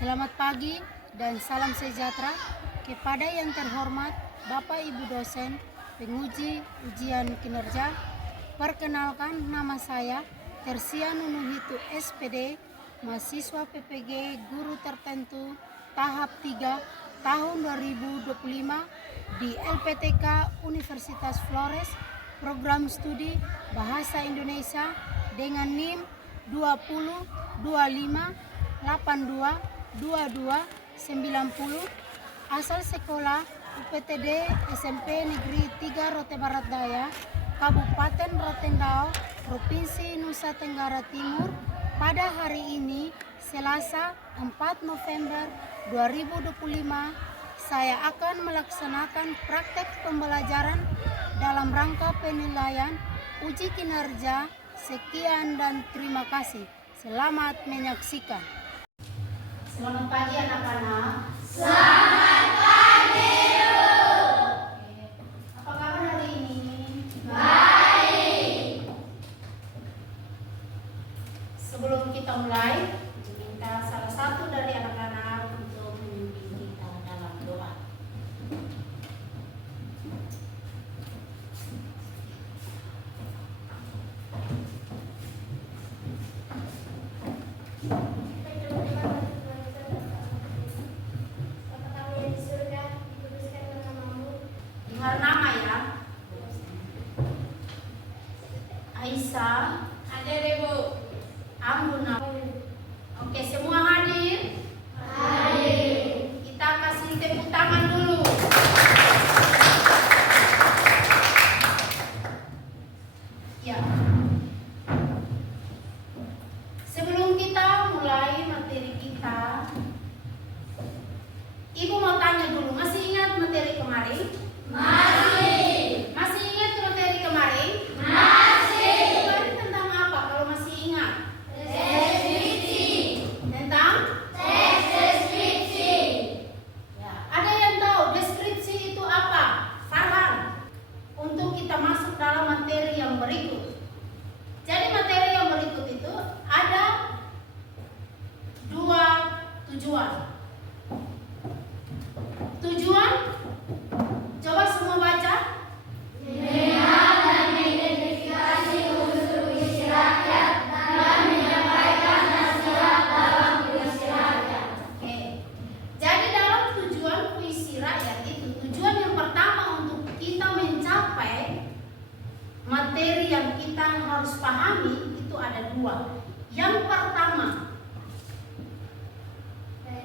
Selamat pagi dan salam sejahtera kepada yang terhormat Bapak Ibu dosen, penguji ujian kinerja. Perkenalkan, nama saya Tersia Nunuhitu SPD, mahasiswa PPG Guru Tertentu tahap 3 tahun 2025 di LPTK Universitas Flores, program studi Bahasa Indonesia dengan NIM 20258290, asal sekolah UPTD SMP Negeri 3 Rote Barat Daya, Kabupaten Rotendao, Provinsi Nusa Tenggara Timur. Pada hari ini, Selasa 4 November 2025, saya akan melaksanakan praktek pembelajaran dalam rangka penilaian uji kinerja. Sekian dan terima kasih. Selamat menyaksikan. Selamat pagi anak-anak. Selamat pagi, Bu. Apa kabar hari ini? Baik. Sebelum kita mulai, minta salah satu dari anak-anak untuk memimpin kita dalam doa. Dengar nama ya. Aisyah. Ada deh, Bu. Ambuna. Oke, semua hadir? Hadir. Kita kasih tepuk tangan dulu. Ya. Sebelum kita mulai materi kita, Ibu mau tanya dulu, masih ingat materi kemarin? Masih. Masih ingat materi kemarin? Masih. Kemarin tentang apa kalau masih ingat? Deskripsi. Tentang? Teks deskripsi. Ya. Ada yang tahu deskripsi itu apa? Farhan. Untuk kita masuk dalam materi yang berikut. Jadi materi yang berikut itu ada dua tujuan. Tujuan, coba semua baca. Mengenal dan mengidentifikasi unsur puisi rakyat dan menyampaikan nasihat dalam puisi rakyat. Oke. Jadi dalam tujuan puisi rakyat itu, tujuan yang pertama untuk kita mencapai materi yang kita harus pahami itu ada dua. Yang pertama,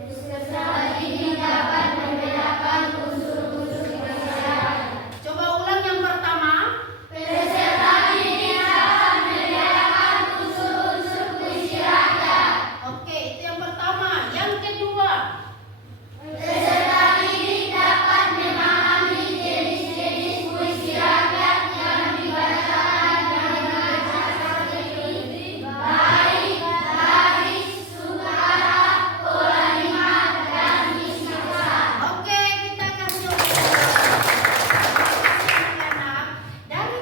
Peserta ini dapat membedakan unsur-unsur puisi rakyat. coba ulang yang pertama. Peserta ini dapat membedakan unsur-unsur puisi rakyat. Oke, itu yang pertama. Yang kedua, Peserta ini dapat memahami jenis-jenis puisi rakyat yang dibacakan dengan bahasa seperti bait, baris, sukara, kalimat, dan istiqsa. oke, kita kasih anak dari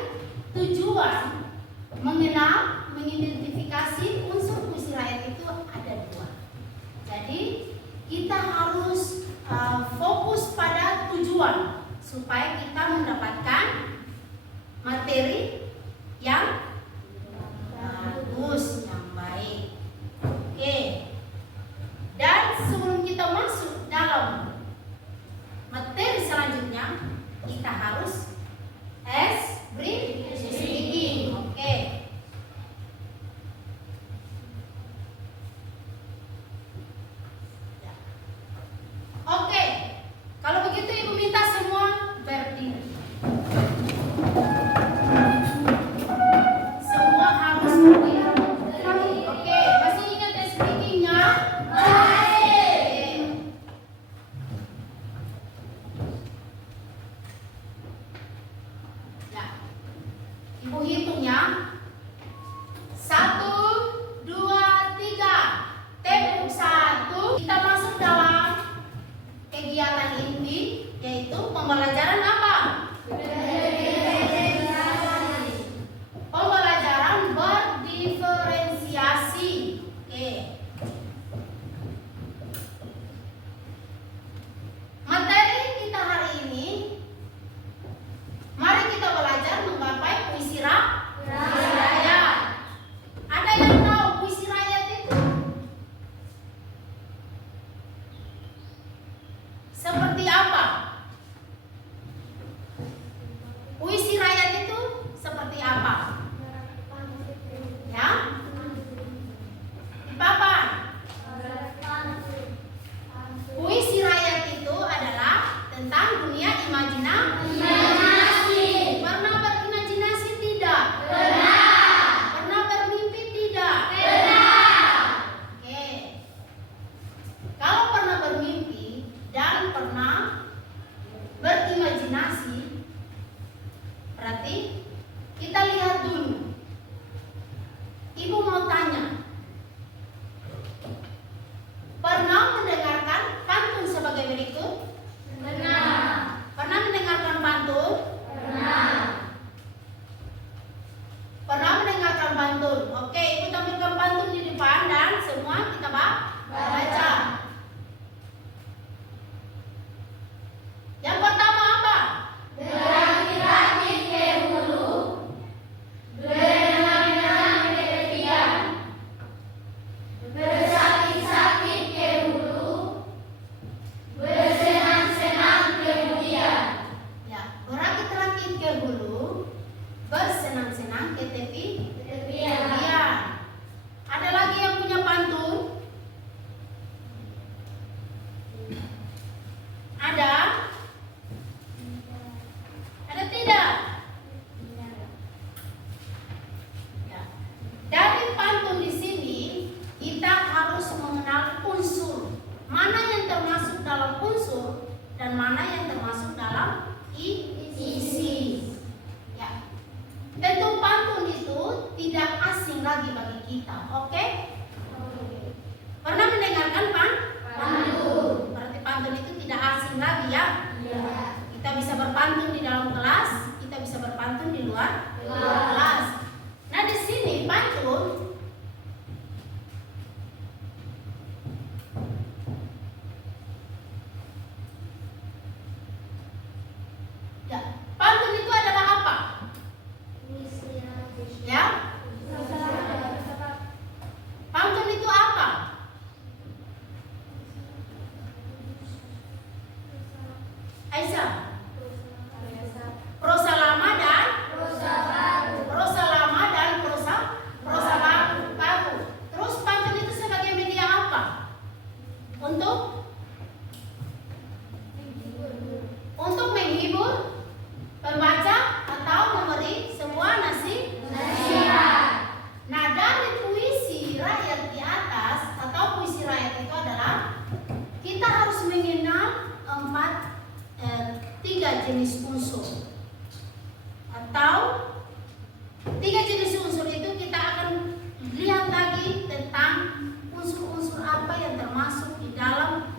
tujuan mengenal, mengidentifikasi unsur puisi rakyat itu ada dua. Jadi kita harus fokus pada tujuan supaya kita mendapatkan materi yang bagus, yang baik. Oke. Dan sebelum kita masuk dalam materi selanjutnya, kita harus brief speaking. Oke. Ya. Oke. Kalau begitu Ibu minta semua berdiri. Semua harus berdiri. Oke, masih ingat speakingnya? Oke. Ya. Ibu hitung ya. 1, 2, 3. Tepuk 1. Kita masuk dalam kegiatan inti, yaitu pembelajaran apa? Pembelajaran berdiferensiasi. Oke. harus mengenal unsur. Mana yang termasuk dalam unsur dan mana yang termasuk dalam isi. Ya. Tentu pantun itu tidak asing lagi bagi kita, oke? Pernah mendengarkan pantun? Berarti pantun itu tidak asing lagi ya? Kita bisa berpantun di dalam kelas, kita bisa berpantun di luar kelas. Nah di sini pantun ya, pantun itu adalah apa? Ya? Pantun itu apa? Aisyah? Prosa lama dan prosa lama dan prosa baru. Terus pantun itu sebagai media apa? Untuk menghibur pembaca atau memberi sebuah nasihat. Nah dari puisi rakyat di atas atau puisi rakyat itu adalah kita harus mengenal tiga jenis unsur. Atau tiga jenis unsur itu kita akan lihat lagi tentang unsur-unsur apa yang termasuk di dalam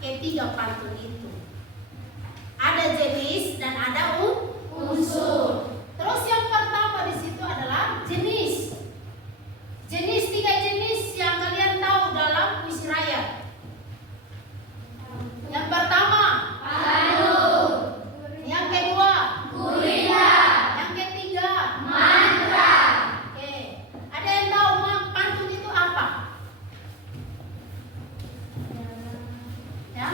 ketiga pantun itu. Ada jenis dan ada unsur. Terus yang pertama di situ adalah jenis. Jenis, tiga jenis yang kalian tahu dalam puisi rakyat. Yang pertama pantun. Yang kedua gurita. Yang ketiga mantra. Oke. Ada yang tahu pantun itu apa? Ya.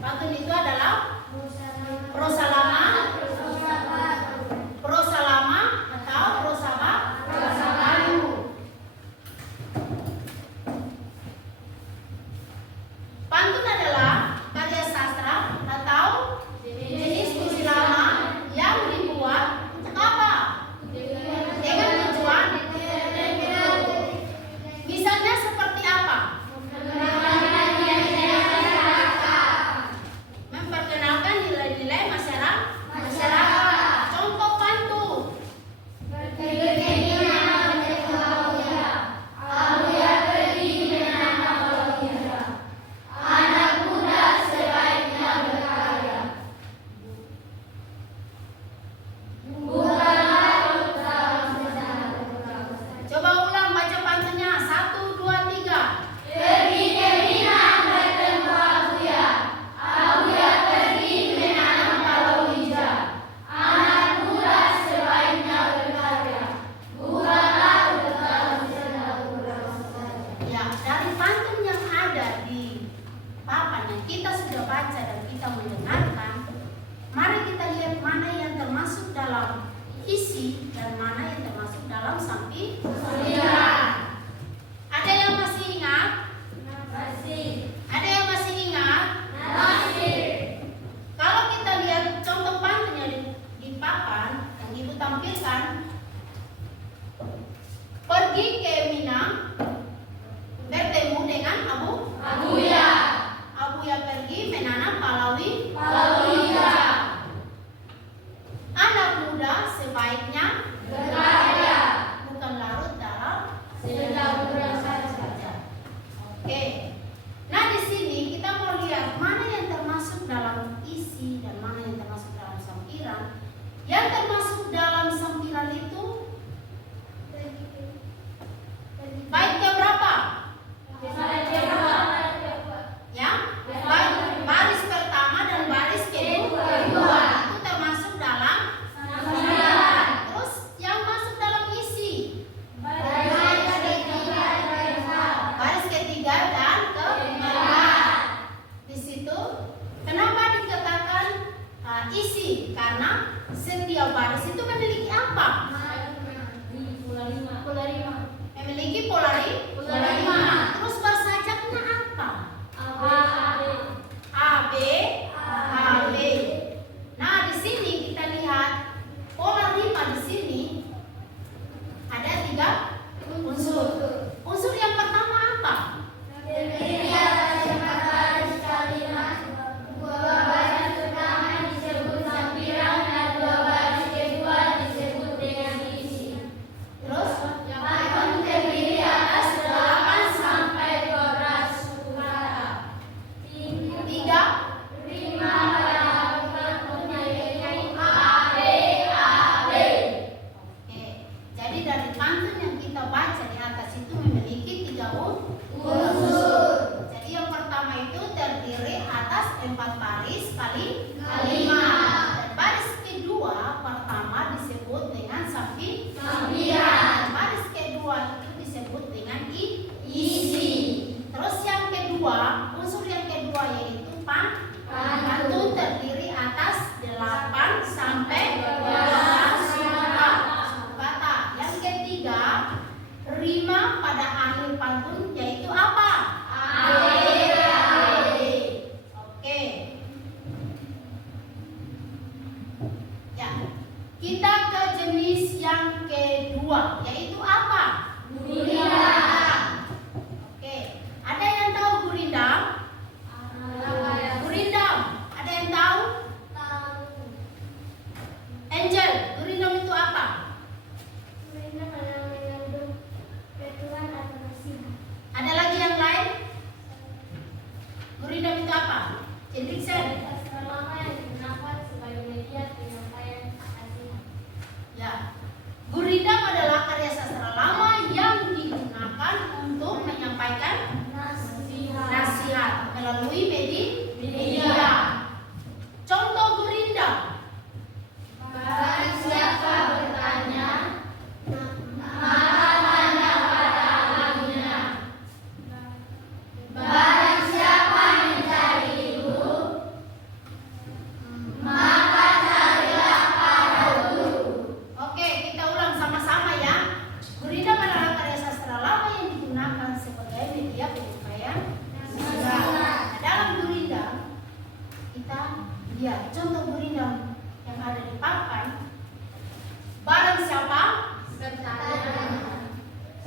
Pantun itu adalah prosa lama atau prosa baru. Pantun adalah karya sastra atau jenis puisi lama yang dibuat untuk apa? Dengan tujuan. Misalnya seperti apa? Memperkenalkan nilai-nilai masyarakat. Contoh pantun. Coba ulang baca pantunnya. 1, 2, 3. Ya, dari pantun yang ada di papan yang kita sudah baca dan kita mendengarkan, mari kita lihat mana yang termasuk dalam isi dan mana yang termasuk dalam sampiran. Ada yang masih ingat? Ada yang masih ingat? Kalau kita lihat contoh pantunnya di papan yang Ibu tampilkan, pergi ke Minang bertemu dengan Abuya. Abuya pergi menanam palawija. Anak muda sebaiknya bukan larut dalam atas 4 baris kali 5. Dan baris kedua pertama disebut dengan sampiran. Baris kedua itu disebut dengan isi. Terus yang kedua, unsur yang kedua yaitu pantun terdiri atas 8 sampai 12 suku kata. Yang ketiga, rima pada akhir pantun yaitu apa? Oke. Ya. Kita ke jenis yang kedua yaitu apa? Gurindam. Oke. Ada yang tahu gurindam? Gurindam. Ada yang tahu? Angel, gurindam itu apa? Ada lagi yang lain? Gurindam itu apa? Hendriksen. Ya. Gurindam adalah karya sastra lama yang digunakan untuk menyampaikan nasihat melalui media. Contoh gurindam. Barang siapa bertanya, maka tanya pada ahlinya. Barang siapa mencari ilmu, maka carilah pada guru. Oke, kita ulang sama-sama ya. Gurindam adalah karya sastra lama yang digunakan sebagai media penyampaian nasihat. Nah, dalam gurindam kita lihat contoh gurindam yang ada di papan. Barang siapa?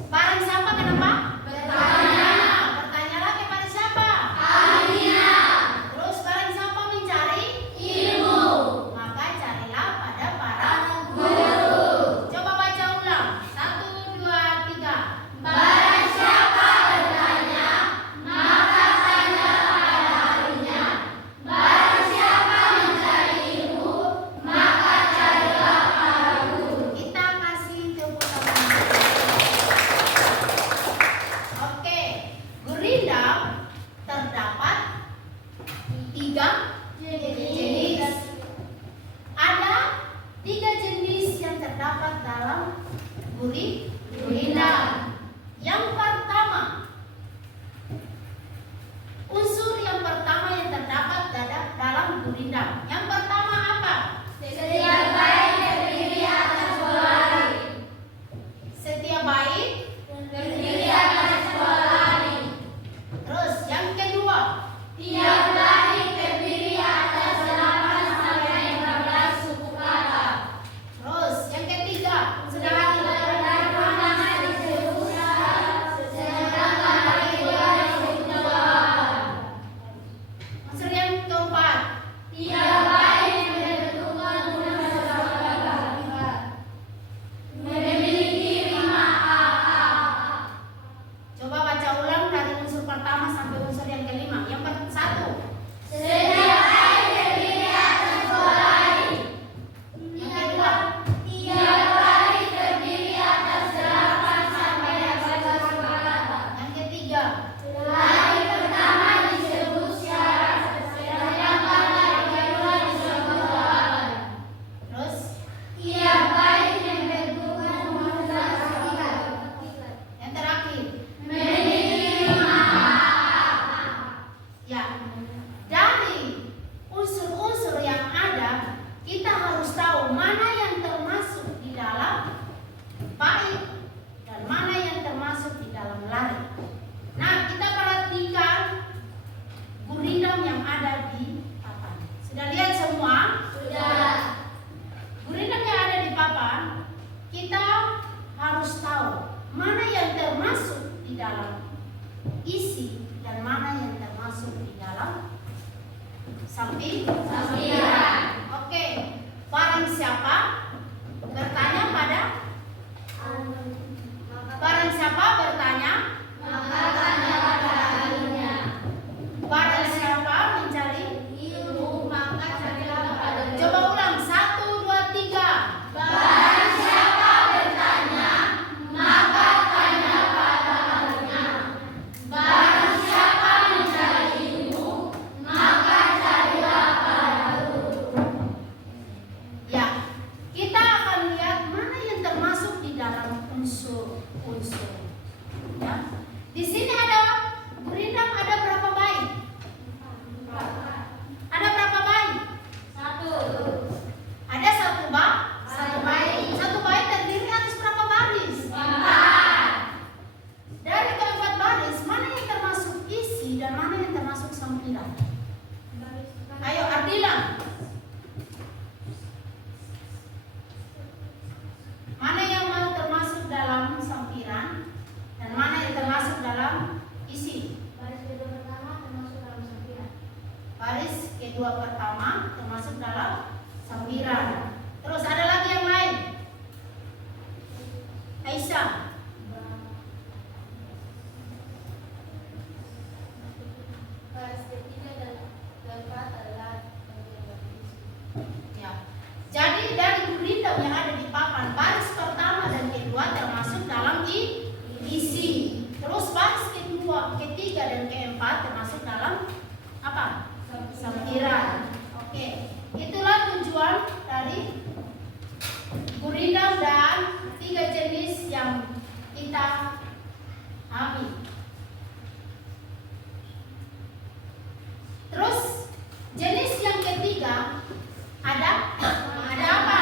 Barang siapa kenapa? Bertanya. Bertanyalah kepada siapa? Ahlinya. Terus barang siapa mencari Ilmu. maka carilah pada para Guru. Coba baca ulang. 1, 2, 3. Barang siapa bertanya, maka tanya pada ahlinya. Barang siapa mencari ilmu, maka carilah pada guru. Kita kasih tepuk tangan. Oke, gurindam terdapat 3 jenis. Ada 3 jenis yang terdapat dalam gurindam. Yang pertama, unsur yang pertama yang terdapat dalam gurindam. Yang pertama apa? Setiap baik terdiri atas 2 hari. Setiap baik. Terdiri atas 2 hari. Terus yang kedua, Tiap baik terdiri atas 8 sampai 15 suku kata. terus yang ketiga, Sedangkan pertama disebut syarat, sedangkan kedua disebut jawaban. unsur yang keempat. Tiap baik menentukan guna kata. Memiliki rima a. Coba baca ulang dari unsur pertama sampai unsur yang kelima. Yang satu, Setiap baik terdiri atas 2 hari. yang kedua, Tiap baik terdiri atas 8 sampai 15 suku kata. yang ketiga, Hari pertama disebut syarat, sedangkan hari kedua disebut jawaban. terus Tiap baik menentukan guna kata. yang terakhir. Memiliki rima a. Ya, dari unsur-unsur yang ada, kita harus tahu mana yang termasuk di dalam bait dan mana yang termasuk di dalam lari. Nah, kita perhatikan gurindam yang ada di papan. Sudah lihat semua? Sudah. Gurindam yang ada di papan, kita harus tahu mana yang termasuk di dalam isi dan mana yang termasuk di dalam sampiran. Oke, barang siapa bertanya pada barang siapa bertanya Maka tanya pada ahlinya. barang siapa mencari Ilmu, maka carilah pada guru. coba ulang 1, 2, 3. Barang siapa bertanya, maka tanya pada ahlinya. Barang siapa mencari ilmu, maka dua pertama termasuk dalam sambiran. Terus ada lagi yang lain? Aisyah. Baris ketiga dan keempat adalah Ya. Jadi dari gurindam yang ada di papan, baris pertama dan kedua termasuk dalam isi. Terus baris kedua, ketiga dan keempat termasuk dalam apa? Sampiran. Oke. Itulah tujuan dari gurindam dan 3 jenis yang kita ambil. Terus jenis yang ketiga ada apa?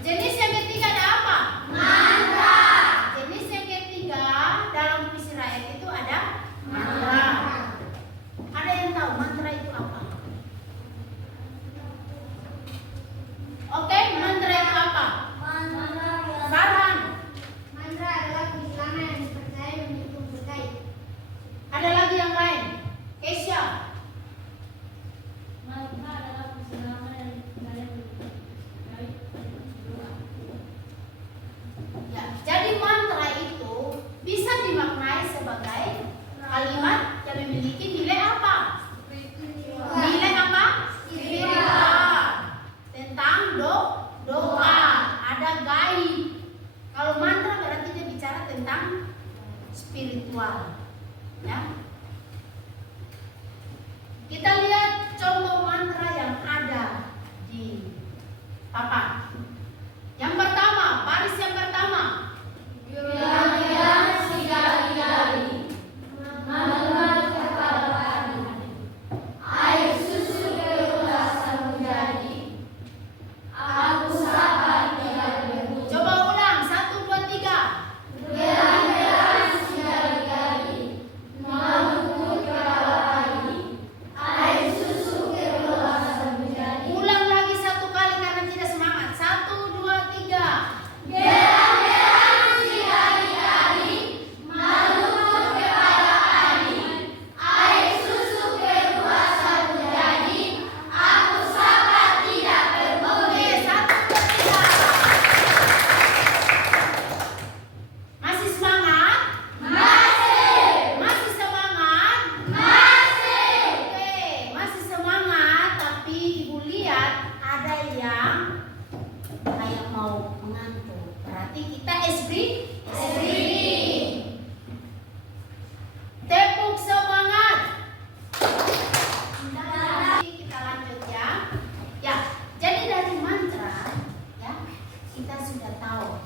Jenis yang ketiga ada apa? mantra. Jenis yang ketiga dalam puisi rakyat itu ada mantra. Ada yang tahu mantra itu apa? Oke, mantra itu apa? Farhan. Mantra adalah puisi lama yang dipercaya memiliki unsur gaib. Ada lagi yang lain? Kesha. Mantra adalah puisi lama yang dipercaya memiliki gaib. Ya, jadi mantra itu bisa dimaknai sebagai kalimat yang memiliki nilai apa? Nilai apa? Spiritual. Tentang doa. Ada gaib. Kalau mantra berarti dia bicara tentang spiritual. Ya. Kita lihat contoh mantra yang ada di papan. Yang pertama, baris yang pertama. Bilang-bilang sekali-kali, malam kepada pagi, air susu keluasan menjadi, aku sabar tidak berbunyi. Coba ulang, 1, 2, 3. Bilang-bilang sekali-kali, malam kepada pagi, air susu keluasan menjadi. Ulang lagi 1 kali karena tidak semangat. 1, 2, 3. Belang-belang sekali-kali, malam kepada pagi, air susu keluasan menjadi, aku sabar tidak berbunyi. Oke, 1, 2, 3. Masih semangat? Masih, Masih semangat? masih. Oke, masih semangat, tapi Ibu lihat ada yang kayak mau mengantuk. Berarti kita tepuk semangat. Kita lanjut ya. Ya, jadi dari mantra ya kita sudah tahu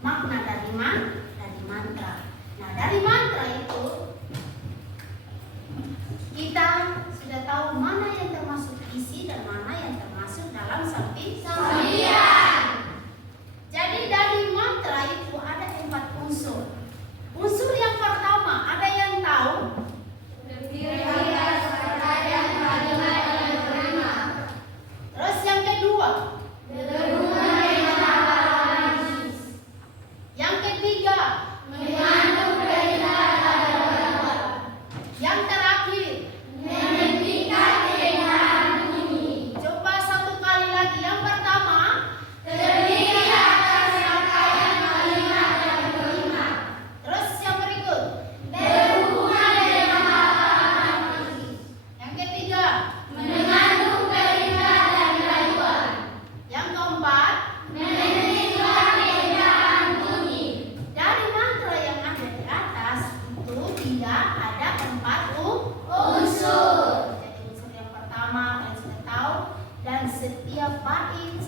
makna dari mantra. Nah, dari mantra itu kita sudah tahu mana yang termasuk isi dan mana yang termasuk dalam sampiran. Jadi dari mantra itu ada 4 unsur. Unsur yang pertama, ada yang tahu? Kira-kira serangkaian kalimat yang berima, Terus yang kedua, dengungan yang manis, yang ketiga, mengandung perintah dan berbuat, yang terakhir. menghentikan keindahan bunyi. Coba 1 kali lagi. Yang pertama, Terdiri atas serangkaian kalimat yang berima, terus yang berikut. berhubungan dengan manis, Yang ketiga, mengandung perintah dan keraguan, yang keempat. menghentikan keindahan bunyi. Dari mantra yang ada di atas itu dia ada 4 Unsur. Jadi unsur yang pertama kalian sudah tahu, dan setiap baris,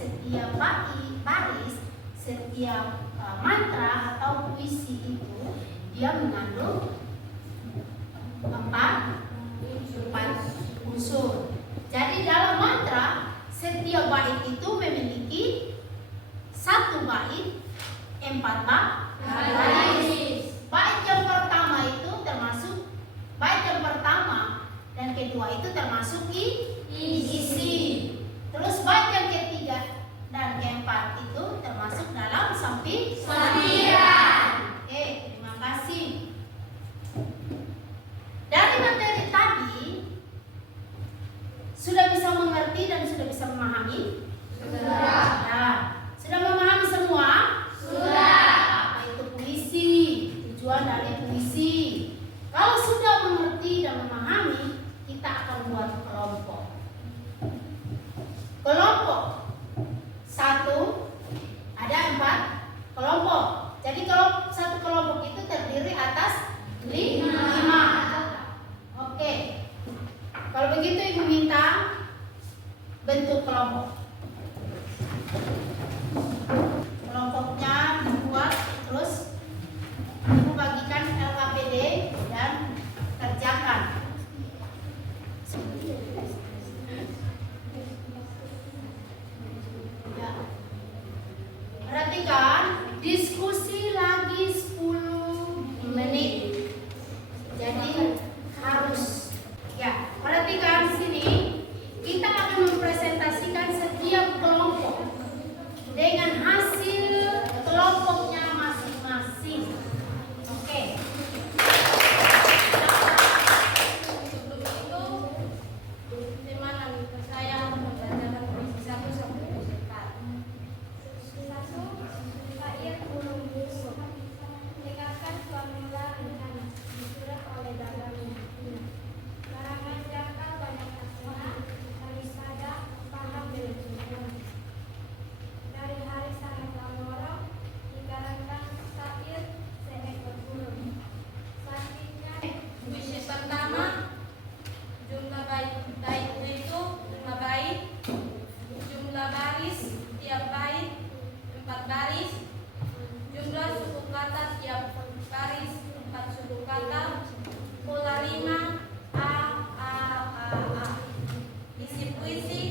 setiap mantra atau puisi itu dia mengandung 4 unsur. Jadi dalam mantra setiap bait itu memiliki 1 bait 4 baris. Bait yang pertama itu termasuk bait yang pertama dan kedua itu termasuk isi. Terus bait yang ketiga dan keempat itu termasuk dalam sampiran. Oke, terima kasih. Dari materi tadi tujuan dari puisi. Kalau sudah mengerti dan memahami, kita akan buat kelompok. Kelompok 1 ada 4 kelompok. Jadi kalau satu kelompok itu terdiri atas 5. Oke. Kalau begitu Ibu minta bentuk kelompok. Kelompoknya dibuat, terus Ibu bagikan LKPD dan kerjakan. Ya. Perhatikan, diskusi lagi 10 menit. Jadi harus ya, perhatikan sini. Kita akan mempresentasikan setiap kelompok dengan hasil kelompoknya masing-masing. Oke. Sebelum itu, bagaimana saya membacakan puisi 1 sampai puisi 4. 1. Syair burung busuk. Dengarkan formula rencana disurat oleh dalamnya. Karangan jangkau banyak artinya, dari sada paham dari tujuan. Dari hari sangat lorong dikarenakan syair seekor burung. Selanjutnya puisi pertama, jumlah bait itu 5 bait, jumlah baris tiap bait 4 baris, jumlah suku kata tiap baris 4 suku kata, pola rima a. Isi puisi,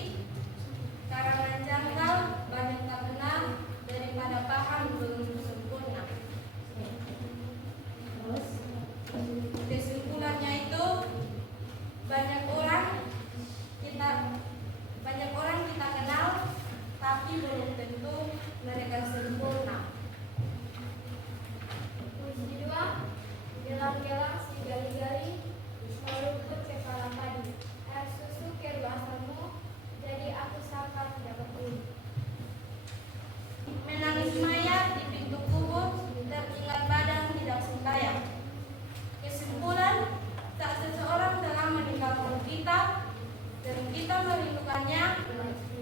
karangan jangkau banyak tak benar daripada paham belum sempurna. Terus Kesimpulannya itu banyak orang kita kenal, tapi belum tentu mereka sempurna. Puisi 2, gelang-gelang si gali-gali meruput kepala padi. Air susu ke ruasanmu, jadi aku sangka tidak peduli. Menangis mayat di pintu kubur, teringat badan tidak sembahyang. Kesimpulan, tak seseorang telah meninggalkan kita, dan kita merindukannya,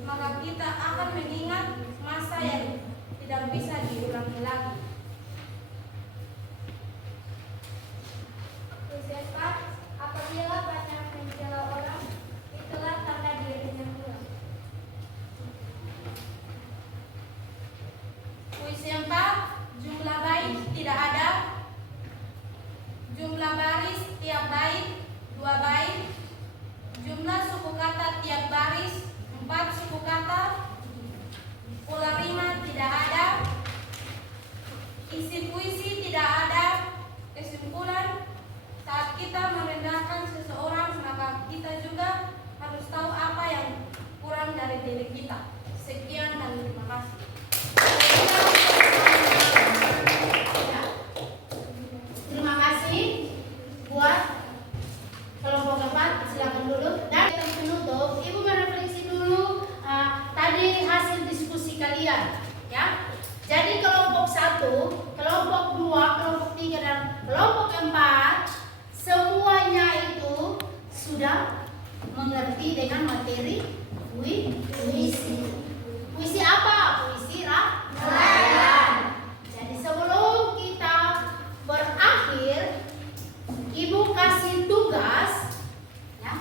maka kita akan mengingat masa yang tidak bisa diulangi lagi. Puisi 4, apabila banyak mencela orang, itulah tanda dirinya pulang. Puisi 4, jumlah bait tidak ada, jumlah baris tiap bait 2 bait, jumlah suku kata tiap baris 4 suku kata, pola rima tidak ada, isi puisi tidak ada. Kesimpulan, saat kita merendahkan seseorang, maka kita juga harus tahu apa yang kurang dari diri kita. Sekian dan terima kasih. ya. Terima kasih buat kelompok 4. Silakan dulu. Dan penutup, Ibu merefleksi dulu tadi hasil diskusi kalian, ya. Jadi kelompok 1, kelompok 2, kelompok 3 dan kelompok 4 semuanya itu sudah mengerti dengan materi puisi. Puisi apa? Puisi rakyat. Jadi sebelum kita berakhir, Ibu kasih tugas, ya.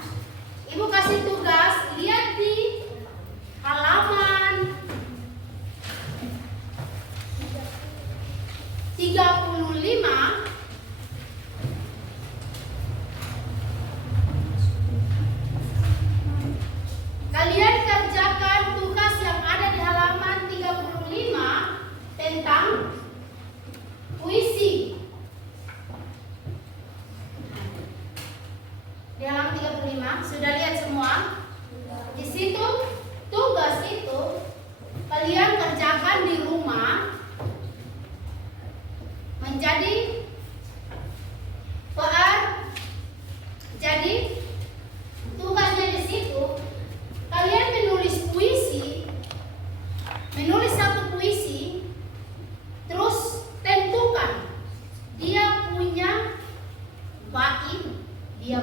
Ibu kasih tugas, lihat di halaman 35. Kalian kerjakan tugas yang ada di halaman 35 tentang puisi. Di halaman 35 sudah lihat semua? Di situ tugas itu kalian kerjakan di rumah menjadi PR. Jadi tugasnya di situ kalian menulis puisi, menulis satu puisi, terus tentukan dia dia